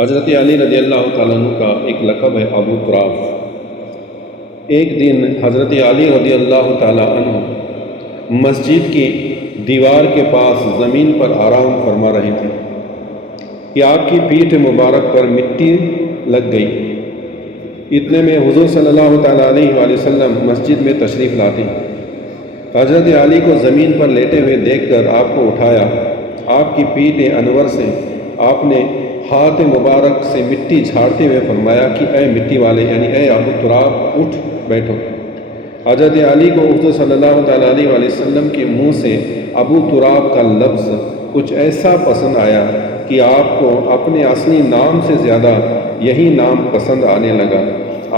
حضرت علی رضی اللہ تعالیٰ عنہ کا ایک لقب ہے ابو تراب۔ ایک دن حضرت علی رضی اللہ تعالیٰ عنہ مسجد کی دیوار کے پاس زمین پر آرام فرما رہے تھے کہ آپ کی پیٹھ مبارک پر مٹی لگ گئی۔ اتنے میں حضور صلی اللہ تعالیٰ علیہ وآلہ وسلم مسجد میں تشریف لاتے ہیں۔ حضرت علی کو زمین پر لیٹے ہوئے دیکھ کر آپ کو اٹھایا۔ آپ کی پیٹھ انور سے آپ نے ہاتھ مبارک سے مٹی جھاڑتے ہوئے فرمایا کہ اے مٹی والے یعنی اے ابو تراب اٹھ بیٹھو۔ حضرت علی کو حضور صلی اللہ تعالیٰ علیہ وآلہ وسلم کے منہ سے ابو تراب کا لفظ کچھ ایسا پسند آیا کہ آپ کو اپنے اصلی نام سے زیادہ یہی نام پسند آنے لگا۔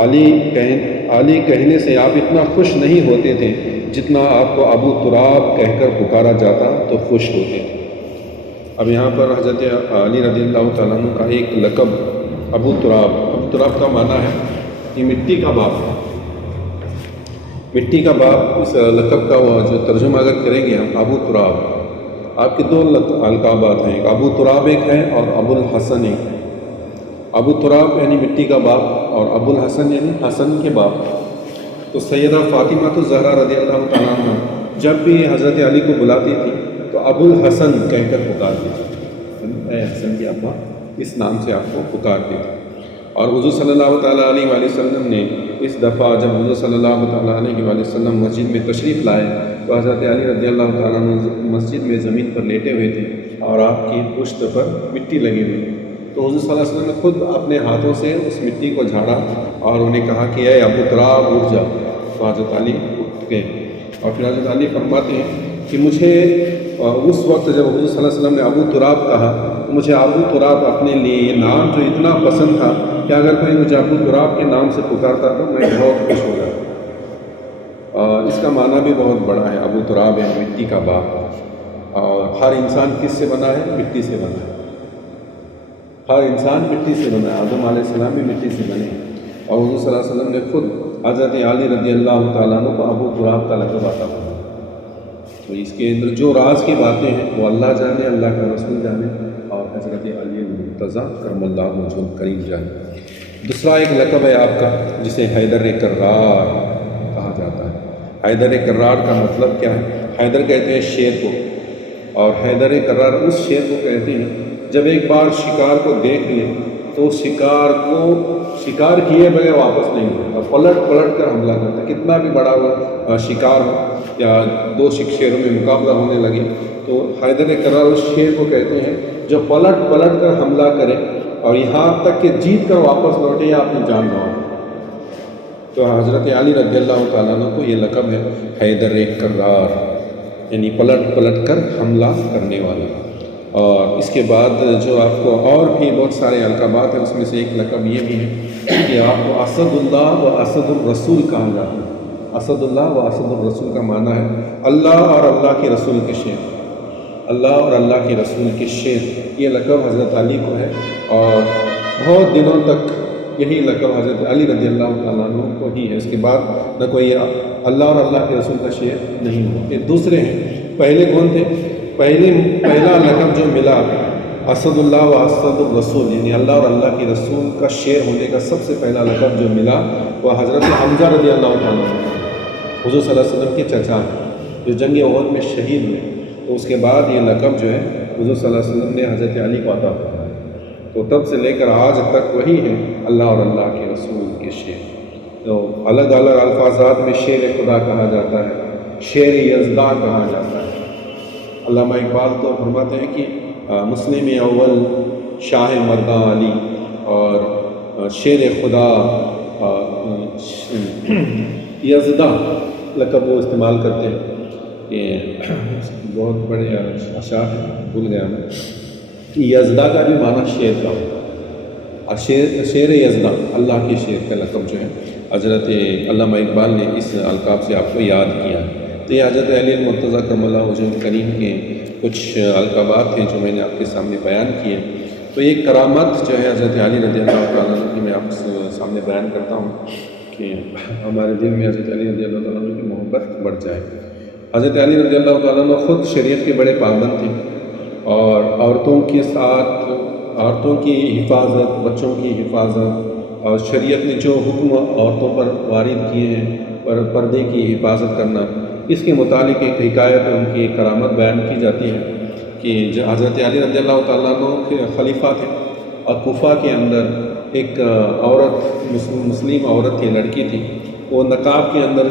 علی کہنے سے آپ اتنا خوش نہیں ہوتے تھے جتنا آپ کو ابو تراب کہہ کر پکارا جاتا تو خوش ہوتے تھے۔ اب یہاں پر حضرت علی رضی اللہ تعالیٰ عنہ کا ایک لقب ابو تراب۔ ابو تراب کا معنی ہے کہ مٹی کا باپ۔ مٹی کا باپ اس لقب کا وہ جو ترجمہ اگر کریں گے ہم ابو تراب، آپ کے دو القابات ہیں، ایک ابو تراب ایک ہے اور ابو الحسن ایک ہے۔ ابو تراب یعنی مٹی کا باپ اور ابو الحسن یعنی حسن کے باپ۔ تو سیدہ فاطمہ الزہرا رضی اللہ تعالیٰ عنہ جب بھی حضرت علی کو بلاتی تھی تو ابو الحسن کہہ کر پکارتی تھی، اے حسن کے ابا، اس نام سے آپ کو پکارتی تھی۔ اور حضور صلی اللہ تعالیٰ علیہ وآلہ وسلم نے اس دفعہ جب حضور صلی اللہ تعالیٰ علیہ وآلہ وسلم مسجد میں تشریف لائے تو حضرت علی رضی اللہ تعالیٰ عنہ مسجد میں زمین پر لیٹے ہوئے تھے اور آپ کی پشت پر مٹی لگی ہوئی تھی۔ تو حضور صلی اللہ علیہ وسلم نے خود اپنے ہاتھوں سے اس مٹی کو جھاڑا اور انہیں کہا کہ اے ابو تراب اٹھ جاؤ۔ تو حضرت علی اٹھ گئے اور پھر حضرت علی فرماتے ہیں کہ مجھے اس وقت جب حضور صلی اللہ علیہ وسلم نے ابو تراب کہا تو مجھے ابو تراب اپنے لیے یہ نام جو اتنا پسند تھا کہ اگر کوئی مجھے ابو تراب کے نام سے پکارتا تو میں بہت خوش ہو جاتا۔ اور اس کا معنی بھی بہت بڑا ہے، ابو تراب ہے مٹی کا باپ۔ اور ہر انسان کس سے بنا ہے؟ مٹی سے بنا ہے۔ ہر انسان مٹی سے بنا ہے، آدم علیہ السلام بھی مٹی سے بنے ہیں۔ اور حضور صلی اللہ علیہ وسلم نے خود حضرت علی رضی اللہ تعالیٰ عنہ کو ابو تراب کا لقب عطا فرمایا۔ تو اس کے اندر جو راز کی باتیں ہیں وہ اللہ جانے، اللہ کا رسول جانے اور حضرت علی المرتضیٰ کرم اللہ وجہہ الکریم جانے۔ دوسرا ایک لقب ہے آپ کا جسے حیدر کرار کہا جاتا ہے۔ حیدر کرار کا مطلب کیا ہے؟ حیدر کہتے ہیں شیر کو، اور حیدر کرار اس شیر کو کہتے ہیں جب ایک بار شکار کو دیکھ لے تو شکار کیے بغیر واپس نہیں ہوتا، پلٹ کر حملہ کرتا ہے۔ کتنا بھی بڑا وہ شکار ہو یا دو شیروں میں مقابلہ ہونے لگے تو حیدر کرار اس شیر کو کہتے ہیں جو پلٹ کر حملہ کرے اور یہاں تک کہ جیت کر واپس لوٹے یا اپنی جان گنوائے۔ تو حضرت علی رضی اللہ تعالیٰ عنہ کو یہ لقب ہے حیدر کرار، یعنی پلٹ کر حملہ کرنے والا۔ اور اس کے بعد جو آپ کو اور بھی بہت سارے القابات ہیں، اس میں سے ایک لقب یہ بھی ہے کہ آپ کو اسد اللہ و اسد الرسول کہا جاتا ہے۔ اسد اللہ و اسد الرسول کا معنی ہے اللہ اور اللہ کے رسول کے شیر۔ اللہ اور اللہ کے رسول کے شیر، یہ لقب حضرت علی کو ہے اور بہت دنوں تک یہی لقب حضرت علی رضی اللہ تعالیٰ عنہ کو ہی ہے۔ اس کے بعد نہ کوئی اللہ اور اللہ کے رسول کا شیر نہیں ہوا۔ یہ دوسرے ہیں، پہلے کون تھے؟ پہلا لقب جو ملا اسد اللہ و اسد الرسول، یعنی اللہ اور اللہ کے رسول کا شیر ہونے کا سب سے پہلا لقب جو ملا وہ حضرت حمزہ رضی اللہ تعالیٰ عنہ حضور صلی اللہ علیہ وسلم کے چچا ہیں جو جنگ احد میں شہید ہوئے۔ تو اس کے بعد یہ لقب جو ہے حضور صلی اللہ علیہ وسلم نے حضرت علی کو عطا فرمایا۔ تو تب سے لے کر آج تک وہی ہے اللہ اور اللہ کے رسول کے شیر۔ تو الگ الگ الفاظات میں شیر خدا کہا جاتا ہے، شیر یزداں کہا جاتا ہے۔ علامہ اقبال تو فرماتے ہیں کہ مسلم اول شاہ مرداں علی اور شیر خدا یزداں لقب وہ استعمال کرتے ہیں۔ یہ بہت بڑے اشعار بھول گیا میں۔ یزدہ کا بھی معنی شیر کا ہوتا ہے، اور شیر یزدہ اللہ کے شیر کا لقب جو ہے حضرت علامہ اقبال نے اس القاب سے آپ کو یاد کیا۔ تو یہ حضرت علی المرتضیٰ کرم اللہ وجہہ الکریم کے کچھ القابات تھے جو میں نے آپ کے سامنے بیان کیے۔ تو ایک کرامت جو ہے حضرت علی رضی اللہ تعالیٰ عنہ کی میں آپ کے سامنے بیان کرتا ہوں کہ ہمارے دل میں حضرت علی رضی اللہ تعالیٰ عنہ کی محبت بڑھ جائے۔ حضرت علی رضی اللہ تعالیٰ عنہ خود شریعت کے بڑے پابند تھے اور عورتوں کے ساتھ عورتوں کی حفاظت، بچوں کی حفاظت، اور شریعت نے جو حکم عورتوں پر وارد کیے ہیں پردے کی حفاظت کرنا، اس کے متعلق ایک حکایت ان کی کرامت بیان کی جاتی ہے کہ حضرت علی رضی اللہ تعالیٰ عنہ کے خلیفہ تھے، اور کوفہ کے اندر ایک عورت، مسلم عورت تھی، لڑکی تھی، وہ نقاب کے اندر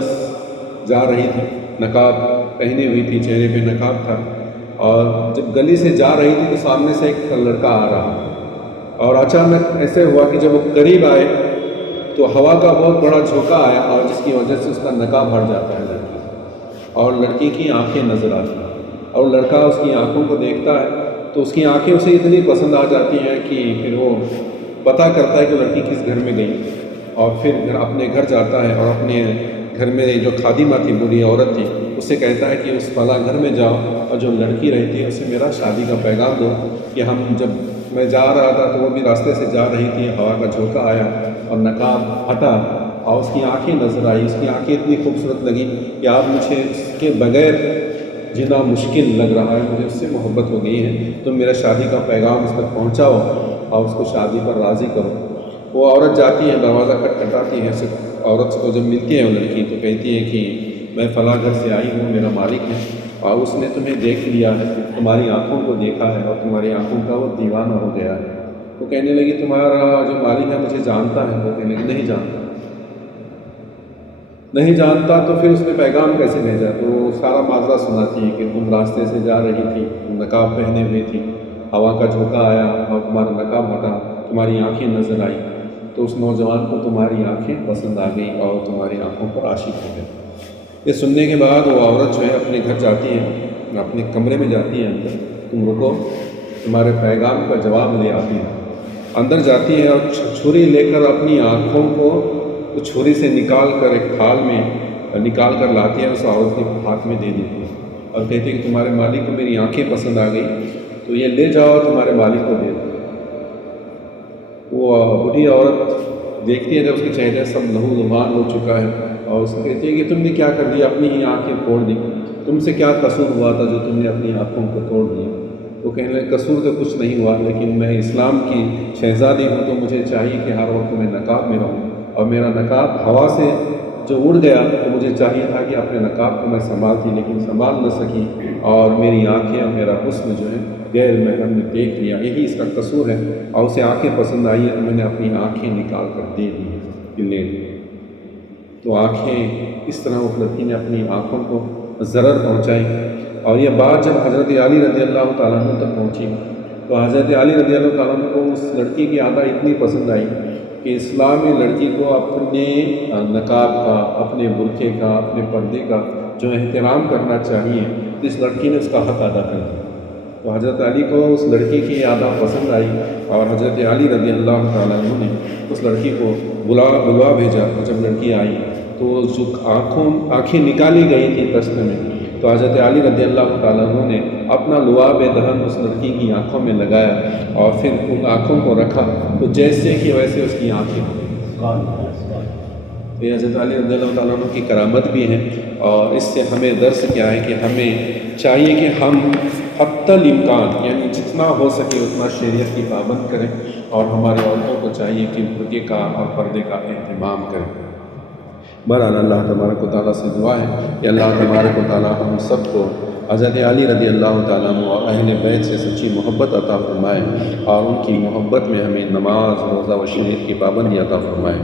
جا رہی تھی، نقاب پہنی ہوئی تھی، چہرے پہ نقاب تھا، اور جب گلی سے جا رہی تھی تو سامنے سے ایک لڑکا آ رہا، اور اچانک ایسے ہوا کہ جب وہ قریب آئے تو ہوا کا بہت بڑا جھونکا آیا، اور جس کی وجہ سے اس کا نقاب ہٹ جاتا ہے لڑکی، اور لڑکی کی آنکھیں نظر آتی ہیں، اور لڑکا اس کی آنکھوں کو دیکھتا ہے تو اس کی آنکھیں اسے اتنی پسند آ جاتی ہیں کہ پھر وہ پتہ کرتا ہے کہ لڑکی کس گھر میں گئی، اور پھر اپنے گھر جاتا ہے، اور اپنے گھر میں جو خادمہ تھی، بوڑھی عورت تھی، اس سے کہتا ہے کہ اس فلاں گھر میں جاؤ اور جو لڑکی رہتی ہے اسے میرا شادی کا پیغام دو کہ ہم جب میں جا رہا تھا تو وہ بھی راستے سے جا رہی تھی، ہوا کا جھونکا آیا اور نقاب ہٹا اور اس کی آنکھیں نظر آئی، اس کی آنکھیں اتنی خوبصورت لگی کہ آپ مجھے اس کے بغیر جینا مشکل لگ رہا ہے، مجھے اس سے محبت ہو گئی ہے، تم میرا شادی کا پیغام اس تک پہنچاؤ اور اس کو شادی پر راضی کرو۔ وہ عورت جاتی ہے، دروازہ کھٹکھٹاتی ہے، صرف عورت کو جب ملتی ہے وہ لڑکی تو کہتی ہے کہ میں فلاں گھر سے آئی ہوں، میرا مالک ہے اور اس نے تمہیں دیکھ لیا ہے، تمہاری آنکھوں کو دیکھا ہے اور تمہاری آنکھوں کا وہ دیوانہ ہو گیا ہے۔ وہ کہنے لگی تمہارا جو مالک ہے مجھے جانتا ہے؟ وہ کہنے لگی نہیں جانتا تو پھر اس نے پیغام کیسے بھیجا؟ تو وہ سارا معاملہ سناتی ہے کہ تم راستے سے جا رہی تھی، تم نقاب پہنے ہوئی تھی، ہوا کا جھونکا آیا اور تمہارا نقاب ہٹا، تمہاری آنکھیں نظر آئی، تو اس نوجوان کو تمہاری آنکھیں پسند آ گئیں اور تمہاری آنکھوں پر عاشق ہو گئے۔ یہ سننے کے بعد وہ عورت جو ہے اپنے گھر جاتی ہے، اپنے کمرے میں جاتی ہے اندر، تم رکو، تمہارے پیغام کا جواب لے آتی ہے، اندر جاتی ہے اور چھری لے کر اپنی آنکھوں کو چھری سے نکال کر ایک تھال میں نکال کر لاتی ہے، اس عورت کے ہاتھ میں دے دیتی ہے اور کہتی ہے کہ تمہارے مالک کو میری آنکھیں پسند آ گئی تو یہ لے جاؤ تمہارے مالک کو دے دو۔ وہ بوڑھی عورت دیکھتی ہے جب اس کے چہرے سب لہو لبان ہو چکا ہے اور اس کو کہتی ہے کہ تم نے کیا کر دیا، اپنی ہی آنکھیں پھوڑ دی، تم سے کیا قصور ہوا تھا جو تم نے اپنی آنکھوں کو توڑ دیا؟ وہ کہنے لگے قصور تو کچھ نہیں ہوا، لیکن میں اسلام کی شہزادی ہوں تو مجھے چاہیے کہ ہر وقت میں نقاب میں رہوں، اور میرا نقاب ہوا سے جو اڑ گیا تو مجھے چاہیے تھا کہ اپنے نقاب کو میں سنبھالتی، لیکن سنبھال نہ سکی، اور میری آنکھیں اور میرا حسن جو ہے غیر محرم نے دیکھ لیا، یہی اس کا قصور ہے، اور اسے آنکھیں پسند آئی ہے تو میں نے اپنی آنکھیں نکال کر دے دی کہ لے لی۔ تو آنکھیں اس طرح اس لڑکی نے اپنی آنکھوں کو ضرر پہنچائی، اور یہ بات جب حضرت علی رضی اللہ تعالیٰ عنہ تک پہنچی تو حضرت علی رضی اللہ تعالیٰ عنہ کو اس لڑکی کی ادا اتنی پسند آئی کہ اسلامی لڑکی کو اپنے نقاب کا، اپنے برقعے کا، اپنے پردے کا جو احترام کرنا چاہیے، اس لڑکی نے اس کا حق ادا کر دیا۔ تو حضرت علی کو اس لڑکی کی ادا پسند آئی، اور حضرت علی رضی اللہ تعالیٰ عنہ نے اس لڑکی کو بلوا بھیجا۔ جب لڑکی آئی تو جو آنکھیں نکالی گئی تھی دست میں، تو حضرت علی رضی اللہ تعالیٰ عنہ نے اپنا لعاب دہن اس لڑکی کی آنکھوں میں لگایا اور پھر ان آنکھوں کو رکھا تو جیسے کہ ویسے اس کی آنکھیں ہو گئی۔ یہ حضرت علی رضی اللہ تعالیٰ عنہ کی کرامت بھی ہے، اور اس سے ہمیں درس کیا ہے کہ ہمیں چاہیے کہ ہم حتی الامکان یعنی جتنا ہو سکے اتنا شریعت کی پابند کریں، اور ہمارے عورتوں کو چاہیے کہ برقعے کا اور پردے کا اہتمام کریں۔ بہرحال اللہ تبارک و تعالیٰ سے دعا ہے کہ اللہ تبارک و تعالیٰ ہم سب کو حضرت علی رضی اللہ تعالیٰ عنہ اور اہل بیت سے سچی محبت عطا فرمائے، اور ان کی محبت میں ہمیں نماز، روزہ و شریعت کی پابندی عطا فرمائے۔